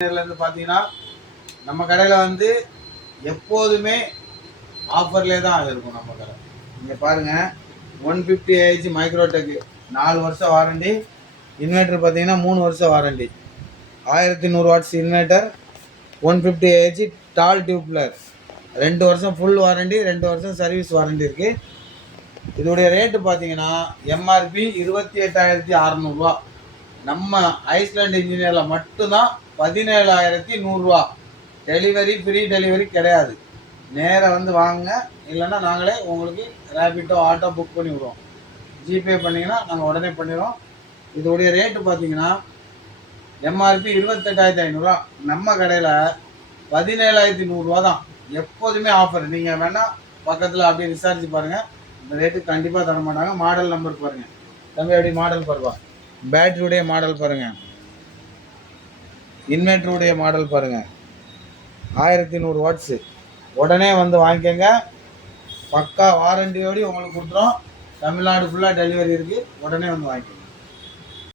பார்த்தீங்கன்னா நம்ம கடையில் வந்து எப்போதுமே ஆஃபர்லேயே தான் இருக்கும். நம்ம கடை இங்கே பாருங்கள், 150 ஏஹெச் மைக்ரோடெக் 4 வருஷம் வாரண்டி. இன்வெர்டர் பார்த்தீங்கன்னா 3 வருஷம் வாரண்டி. 1100 வாட்ஸ் இன்வெர்டர், 150 ஏஹெச் டால் டியூப்லர், 2 வருஷம் ஃபுல் வாரண்டி, 2 வருஷம் சர்வீஸ் வாரண்டி இருக்குது. இதோடைய ரேட்டு பார்த்தீங்கன்னா எம்ஆர்பி 28,600 நம்ம ஐஸ்லாண்ட் இன்ஜினியரில் மட்டும்தான் 17,100. டெலிவரி ஃப்ரீ டெலிவரி கிடையாது. நேராக வந்து வாங்க, இல்லைன்னா நாங்களே உங்களுக்கு ரேபிட்டோ ஆட்டோ புக் பண்ணி விடுவோம். ஜிபே பண்ணிங்கன்னா நாங்கள் உடனே பண்ணிடுவோம். இதோடைய ரேட்டு பார்த்தீங்கன்னா எம்ஆர்பி 28,500. நம்ம கடையில் 17,100 தான் எப்போதுமே ஆஃபர். நீங்கள் வேணால் பக்கத்தில் அப்படியே விசாரிச்சு பாருங்கள். இந்த ரேட்டு கண்டிப்பாக தர மாட்டாங்க. மாடல் நம்பர் பாருங்கள் தம்பி, அப்படி மாடல் பாருப்பா. பேட்டரியுடைய மாடல் பாருங்கள், இன்வெர்டருடைய மாடல் பாருங்கள். 1100 வாட்ஸு. உடனே வந்து வாங்கிக்கோங்க. பக்கா வாரண்டியோடு உங்களுக்கு கொடுத்துரும். தமிழ்நாடு ஃபுல்லாக டெலிவரி இருக்குது. உடனே வந்து வாங்கிக்கோங்க.